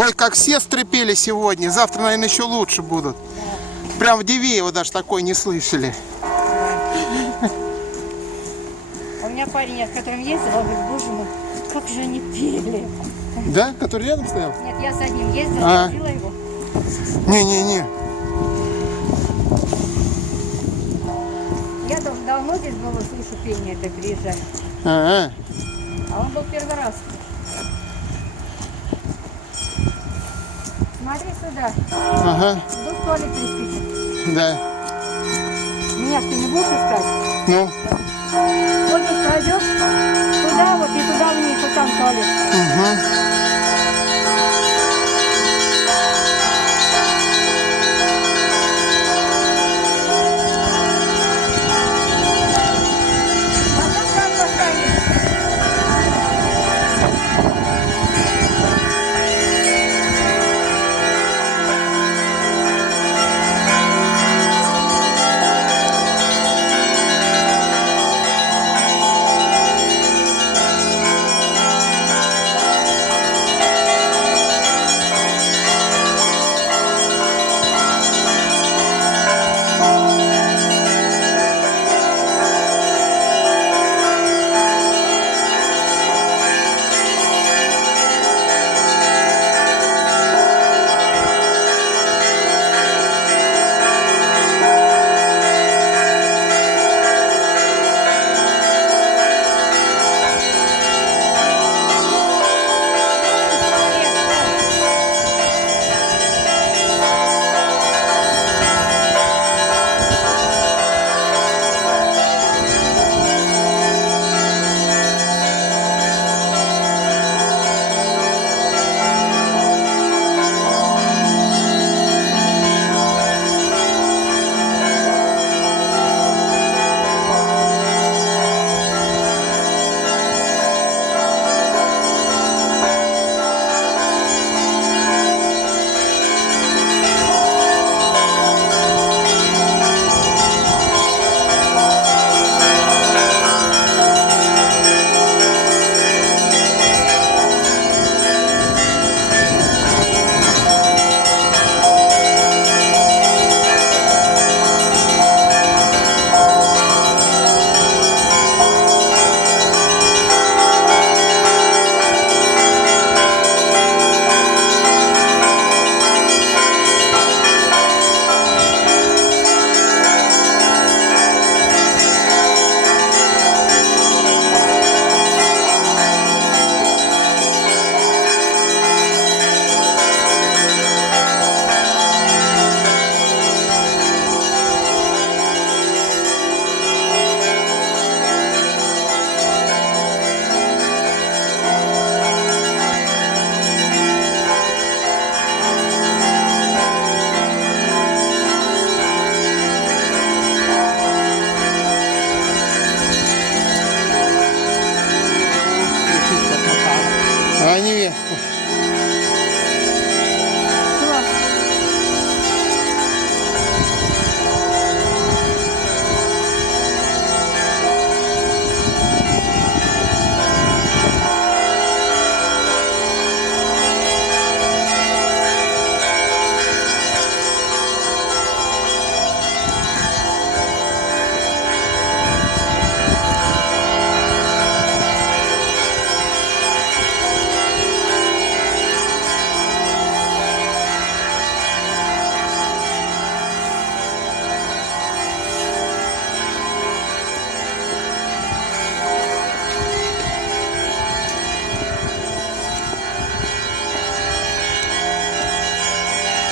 Ой, как сестры пели сегодня. Завтра, наверное, еще лучше будут. Прям в Дивеево даже такой не слышали. У меня парень, с которым ездила, говорит, боже мой, как же они пели. Да? Который рядом стоял? Нет, я с одним ездила, видела его. Не-не-не. Я давно здесь была, слышу пение, это приезжали. А-а. А он был первый раз. Смотри сюда. Ага. Иду в туалет приспичить. Да. Меня ж ты не будешь искать? Ну. Вот тут пройдешь, туда вот и туда вниз, вот там туалет. Угу.